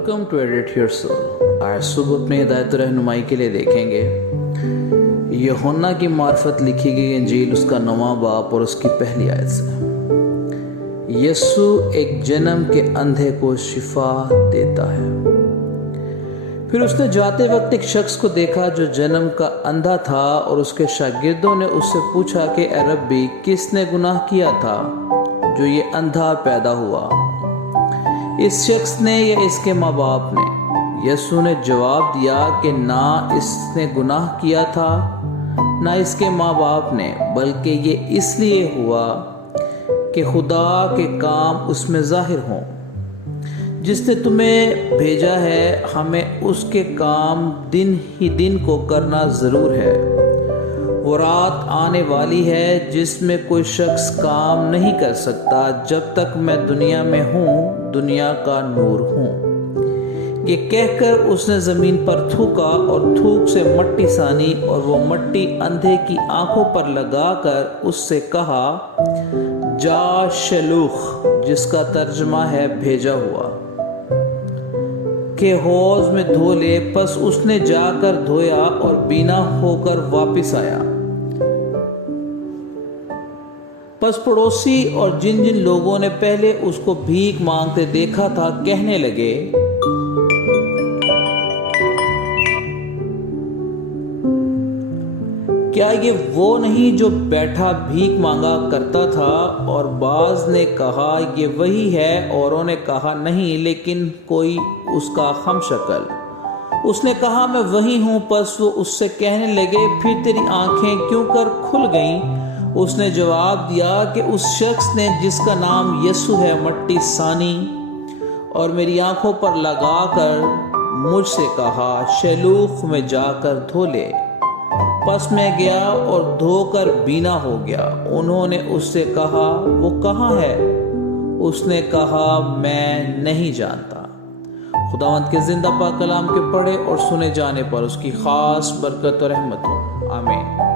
Welcome to edit your soul. आज सुबह अपनी हिदायत रहनुमाई के लिए देखेंगे यूहन्ना की मार्फत लिखी गई इंजील, उसका 9वां बाब और उसकी पहली आयत से। यीशु एक जन्म के अंधे को शिफा देता है। फिर उसने जाते वक्त एक शख्स को देखा जो जन्म का अंधा था, और उसके शागिर्दों ने उससे पूछा कि ए रब्बी, किसने गुनाह किया था जो ये अंधा पैदा हुआ, इस शख्स ने या इसके माँ बाप ने? यीशु ने जवाब दिया कि ना इसने गुनाह किया था ना इसके माँ बाप ने, बल्कि ये इसलिए हुआ कि खुदा के काम उसमें जाहिर हों। जिसने तुम्हें भेजा है, हमें उसके काम दिन ही दिन को करना ज़रूर है। वो रात आने वाली है जिसमें कोई शख्स काम नहीं कर सकता जब तक मैं दुनिया में हूँ, दुनिया का नूर हूँ। ये कहकर उसने ज़मीन पर थूका और थूक से मट्टी सानी, और वो मट्टी अंधे की आंखों पर लगाकर उससे कहा, जा शलूख, जिसका तर्जमा है भेजा हुआ, के हौज में धो ले। पस उसने जाकर धोया और बीना होकर वापस आया। पस पड़ोसी और जिन जिन लोगों ने पहले उसको भीख मांगते देखा था कहने लगे, क्या ये वो नहीं जो बैठा भीख मांगा करता था? और बाज ने कहा, ये वही है। औरों ने कहा, नहीं, लेकिन कोई उसका हमशक्ल। उसने कहा, मैं वही हूँ। पस वो उससे कहने लगे, फिर तेरी आंखें क्यों कर खुल गईं? उसने जवाब दिया कि उस शख्स ने जिसका नाम यीशु है मट्टी सानी और मेरी आंखों पर लगाकर मुझसे कहा, शलूख में जाकर धो ले। पस मैं गया और धोकर बीना हो गया। उन्होंने उससे कहा, वो कहाँ है? उसने कहा, मैं नहीं जानता। खुदावंद के जिंदा पाक कलाम के पढ़े और सुने जाने पर उसकी खास बरकत और रहमत हो। आमीन।